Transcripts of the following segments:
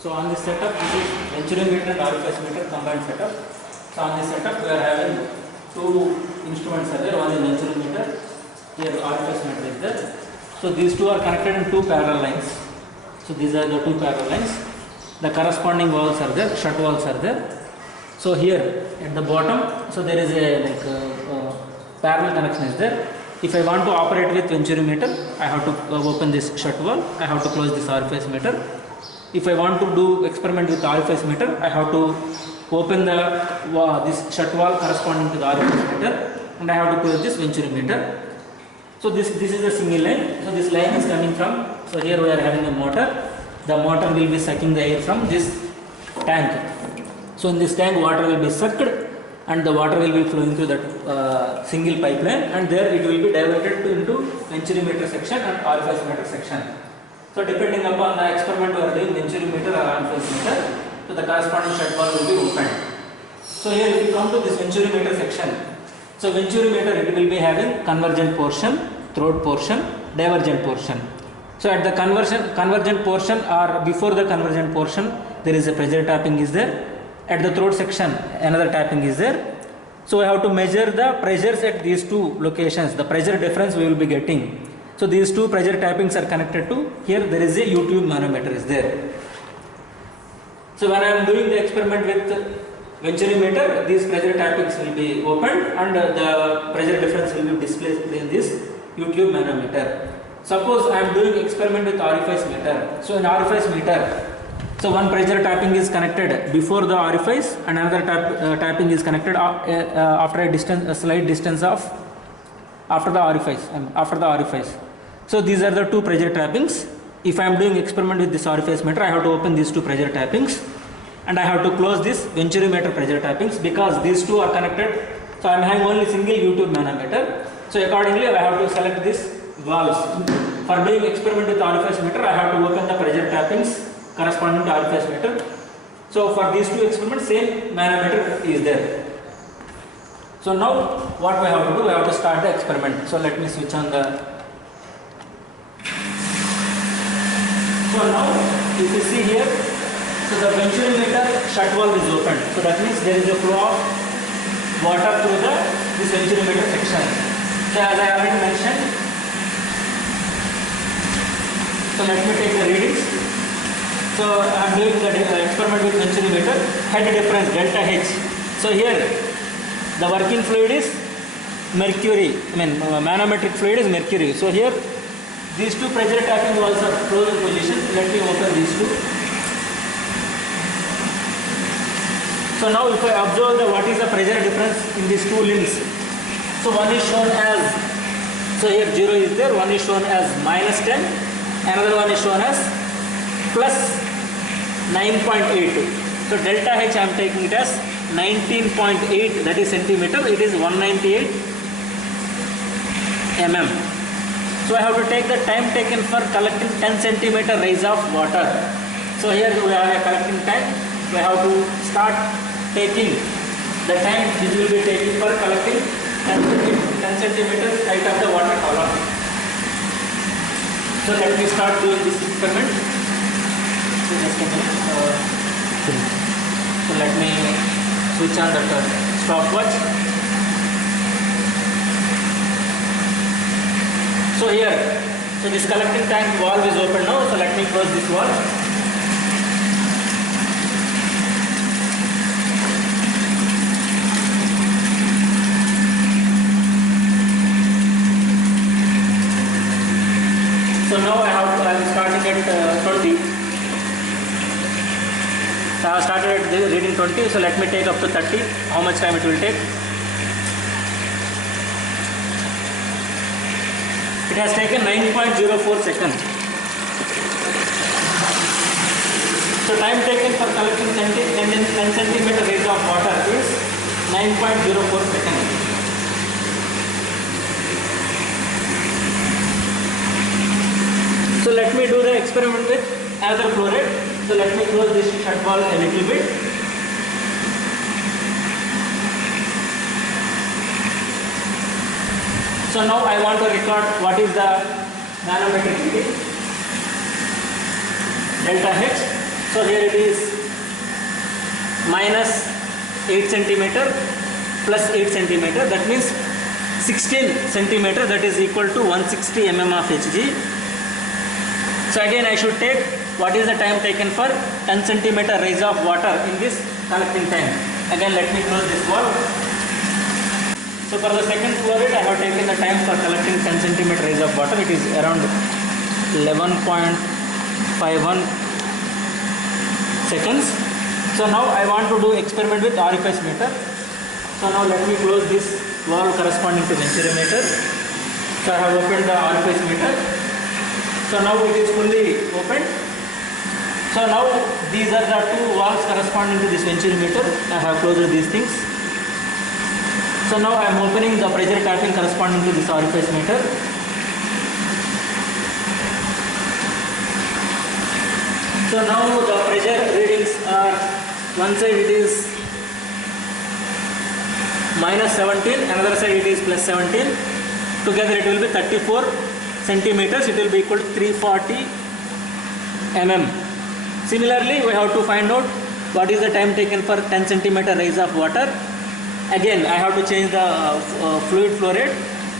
So on this setup, this is venturimeter and orifice meter combined setup. So on this setup, we are having two instruments are there. One is venturimeter, here orifice meter is there. So these two are connected in two parallel lines. So these are the two parallel lines. The corresponding valves are there, shut valves are there. So here at the bottom, so there is a parallel connection is there. If I want to operate with venturimeter, I have to open this shut valve, I have to close this orifice meter. If I want to do experiment with orifice meter, I have to open the this shut valve corresponding to the orifice meter, and I have to close this venturimeter. So this is a single line. So this line is coming from, so here we are having a motor. The motor will be sucking the air from this tank. So in this tank water will be sucked and the water will be flowing through that single pipeline, and there it will be diverted into venturimeter section and orifice meter section. So depending upon the experiment we are doing, venturimeter or orifice meter, so the corresponding shut valve will be opened. So here if you come to this venturimeter section, so venturimeter it will be having convergent portion, throat portion, divergent portion. So at the convergent portion or before the convergent portion, there is a pressure tapping is there. At the throat section, another tapping is there. So I have to measure the pressures at these two locations, the pressure difference we will be getting. So these two pressure tappings are connected to, here there is a U-tube manometer is there. So when I am doing the experiment with venturimeter, these pressure tappings will be opened and the pressure difference will be displayed in this U-tube manometer. Suppose I am doing experiment with orifice meter. So in orifice meter, so one pressure tapping is connected before the orifice and another tapping is connected after a slight distance of after the orifice. So these are the two pressure tappings. If I am doing experiment with this orifice meter, I have to open these two pressure tappings and I have to close this venturimeter pressure tappings because these two are connected. So I am having only single U-tube manometer. So accordingly I have to select this valves. For doing experiment with orifice meter, I have to open the pressure tappings corresponding to orifice meter. So for these two experiments, same manometer is there. So now what we have to do, we have to start the experiment. So let me switch on the. So now if you see here, so the venturimeter shut valve is open. So that means there is a flow of water through this venturimeter section. So as I already mentioned, so let me take the readings. So I am doing the experiment with venturimeter, head difference delta H. So here the working fluid is mercury, manometric fluid is mercury. So here these two pressure tapping valves are closed in position. Let me open these two. So now if I observe what is the pressure difference in these two limbs. So one is shown as, so here 0 is there, one is shown as -10, another one is shown as plus 9.8. So delta H I am taking it as 19.8, that is centimeter, it is 198 mm. So I have to take the time taken for collecting 10 centimeter rise of water. So here we have a collecting time, we have to start taking the time which will be taking for collecting 10 centimeters height of the water column. So let me start doing this experiment. So just a minute. So let me switch on that stopwatch. So here, so this collecting tank valve is open now. So let me close this valve. So now I am starting at 20. So I have started at reading 20. So let me take up to 30. How much time it will take? It has taken 9.04 seconds. So time taken for collecting 10 centimeter rise of water is 9.04 seconds. So let me do the experiment with another flow rate. So let me close this shut valve a little bit. So now I want to record what is the manometric reading, delta H. So here it is minus 8 centimeter plus 8 centimeter, that means 16 centimeter, that is equal to 160 mm of Hg. So again I should take what is the time taken for 10 centimeter rise of water in this collecting tank. Again let me close this valve. So for the second flow rate I have taken the time for collecting 10 centimeter rise of water. It is around 11.51 seconds. So now I want to do experiment with orifice meter. So now let me close this valve corresponding to Venturi meter. So I have opened the orifice meter. So now it is fully opened. So now these are the two valves corresponding to this Venturi meter. I have closed these things. So now I am opening the pressure tapping corresponding to this orifice meter. So now the pressure readings are, one side it is minus 17, another side it is plus 17. Together it will be 34 centimeters. It will be equal to 340 mm. Similarly, we have to find out what is the time taken for 10 centimeter rise of water. Again, I have to change the fluid flow rate,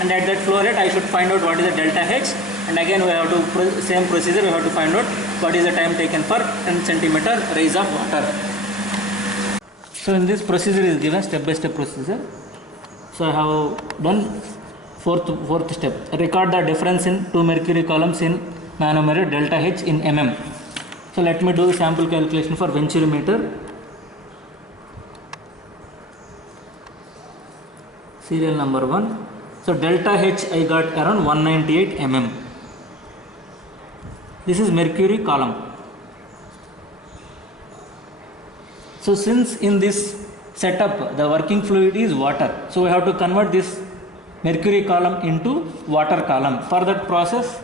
and at that flow rate I should find out what is the delta H. And again we have to same procedure, we have to find out what is the time taken for 10 centimeter rise of water. So in this procedure is given step by step procedure. So I have done fourth step. Record the difference in two mercury columns in manometer delta H in mm. So let me do sample calculation for Venturi meter. Serial number 1. So delta H I got around 198 mm. This is mercury column. So since in this setup the working fluid is water, so we have to convert this mercury column into water column. For that process,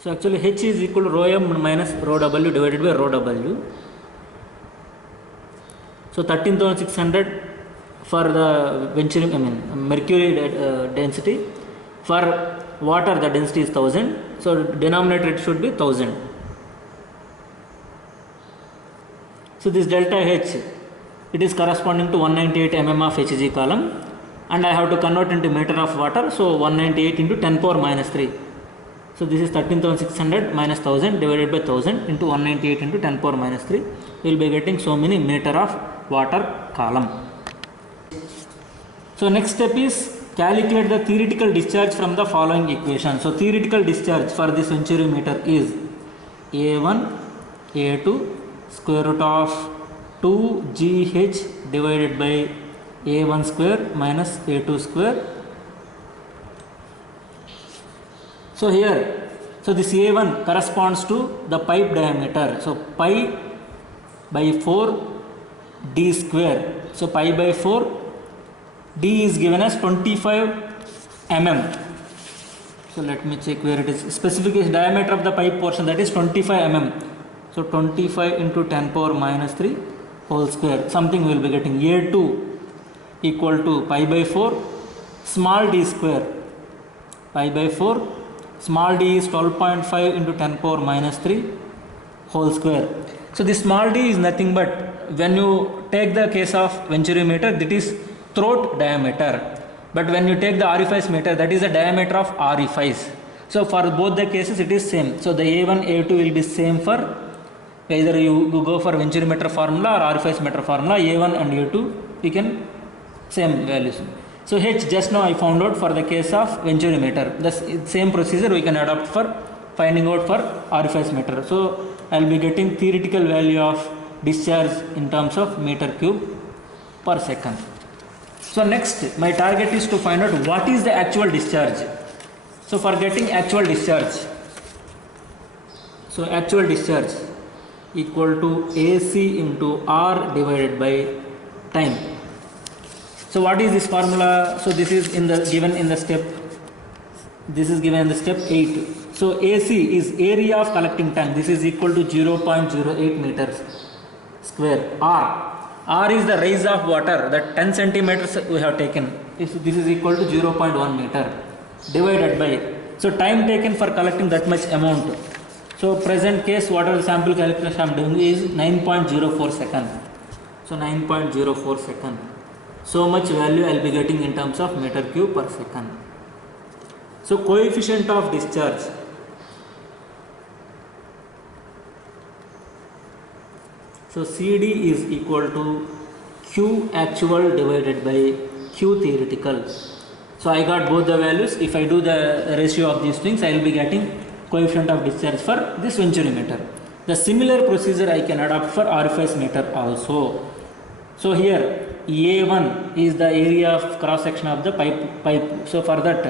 so actually H is equal to rho m minus rho w divided by rho w. So 13,600 for the Venturi, mercury density. For water the density is 1000. So denominator it should be 1000. So this delta H, it is corresponding to 198 mm of Hg column, and I have to convert into meter of water. So 198 into 10 power minus 3. So this is 13,600 minus 1000 divided by 1000 into 198 into 10 power minus 3. We will be getting so many meter of water column. So next step is calculate the theoretical discharge from the following equation. So theoretical discharge for this Venturi meter is A1 A2 square root of 2GH divided by A1 square minus A2 square. So here, so this A1 corresponds to the pipe diameter. So pi by 4 D square. So pi by 4 D is given as 25 mm. So let me check where it is. Specification diameter of the pipe portion, that is 25 mm. So 25 into 10 power minus 3 whole square. Something we will be getting. A2 equal to pi by 4 small d square. Pi by 4 small d is 12.5 into 10 power minus 3 whole square. So this small d is nothing but, when you take the case of Venturi meter, that is throat diameter, but when you take the orifice meter, that is the diameter of orifice. So for both the cases it is same. So the A1 A2 will be same for either you go for Venturi meter formula or orifice meter formula. A1 and A2 you can same values. So H just now I found out for the case of Venturi meter. The same procedure we can adopt for finding out for orifice meter. So I will be getting theoretical value of discharge in terms of meter cube per second. So next my target is to find out what is the actual discharge. So for getting actual discharge, so actual discharge equal to AC into R divided by time. So what is this formula? So this is given in the step 8. So AC is area of collecting tank. This is equal to 0.08 meters square. R is the rise of water, that 10 centimeters we have taken. This is equal to 0.1 meter divided by, so time taken for collecting that much amount. So So present case, whatever sample calculation I am doing is 9.04 second. So 9.04 second. So much value I will be getting in terms of meter cube per second. So coefficient of discharge. So CD is equal to Q actual divided by Q theoretical. So I got both the values. If I do the ratio of these things, I will be getting coefficient of discharge for this Venturi meter. The similar procedure I can adopt for orifice meter also. So here A1 is the area of cross section of the pipe. So for that,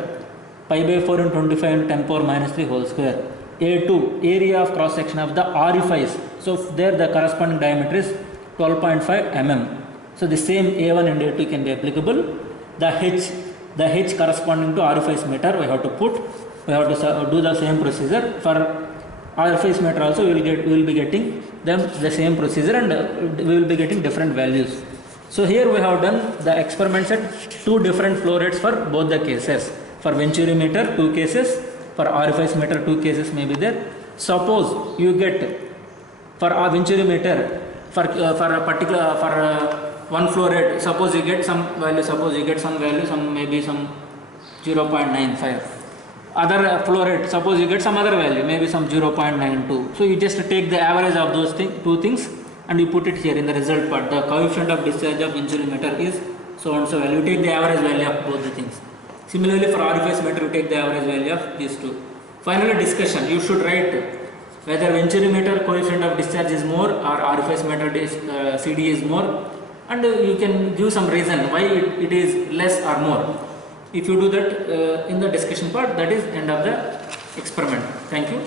pi by 4 into 25 into 10 power minus 3 whole square. A2 area of cross section of the orifice. So there the corresponding diameter is 12.5 mm. So the same A1 and A2 can be applicable. The H corresponding to orifice meter we have to put. We have to do the same procedure for orifice meter also. We will be getting the same procedure, and we will be getting different values. So here we have done the experiments at two different flow rates for both the cases. For Venturi meter 2 cases, for orifice meter 2 cases may be there. Suppose you get for a Venturi meter for a particular one flow rate, suppose you get some value, some maybe some 0.95. Other flow rate, suppose you get some other value, maybe some 0.92. So you just take the average of those two things and you put it here in the result part. The coefficient of discharge of Venturi meter is so and so value. You take the average value of both the things. Similarly for orifice meter, you take the average value of these two. Finally discussion, you should write whether Venturi meter coefficient of discharge is more or orifice meter CD is more, and you can give some reason why it is less or more. If you do that in the discussion part, that is end of the experiment. Thank you.